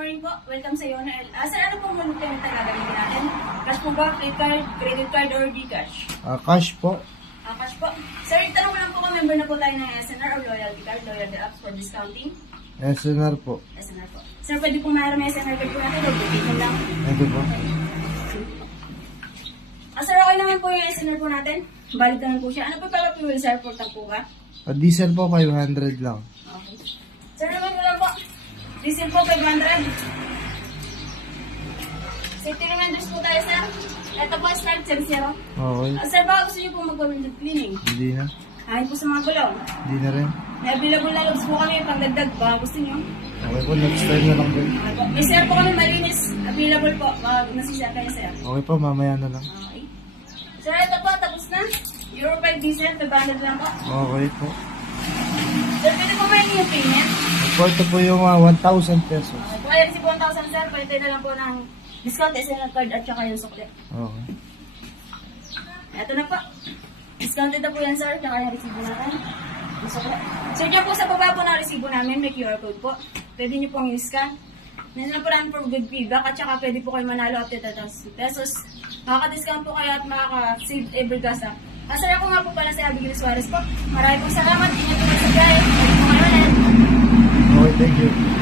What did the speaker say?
morning po. Welcome sa Yona L. Sir, ano pong muna yung gagawin natin? Cash po ba? Credit card, or Gcash? Cash po. Cash po. Sir, itanong ko lang po kung member na po tayo ng SNR or loyalty card, loyalty apps for discounting. SNR po. SNR po. Sir, pwede pong maharap yung SNR card po natin o bigyan lang? Ito po. Sir, okay naman po yung SNR po natin. Valid naman po siya. Ano po pala fuel, sir? Portang po ba? Diesel po 500 lang. Okay. Sir, naman ko lang po. Diesel po 500. Safety reminders po tayo, sir. Ito po, start 0-0. Okay. Sir, baka gusto niyo po mag-window cleaning? Hindi na. Ayun po sa mga gulong. Hindi na rin. May available na looks po kami pangdagdag. Baka gusto niyo. Okay po, next time na lang po. Okay po. May sir po kami malinis. Available po. Nasishare kayo, sir. Okay po, mamaya na lang. Okay. Sir, ito po. Tapos na. Euro 5 diesel. 500 lang po. Okay po. Sir, pwede po mahin yung payment. Ito po yung 1,000 pesos. Okay. Kung ayaw si 1,000, sir, pwede na lang po ng discount, SNL card at saka yung sukli. Okay. Ito na po. Discounted na po yan, sir. Tsaka yung resibo natin. Yung sukli. Sir, dyan po sa baba po ng resibo namin, may QR code po. Pwede nyo pong i-scan. Nandiyan po namin for good feedback at saka pwede po kayo manalo up to 10,000 pesos. Makaka-discount po kayo at makaka-save every gas up. Sir, ako nga po pala si Abigail Suarez po. Maraming pong salamat. Ingat po sa biyahe. Pwede po kayo ulit. Okay, thank you.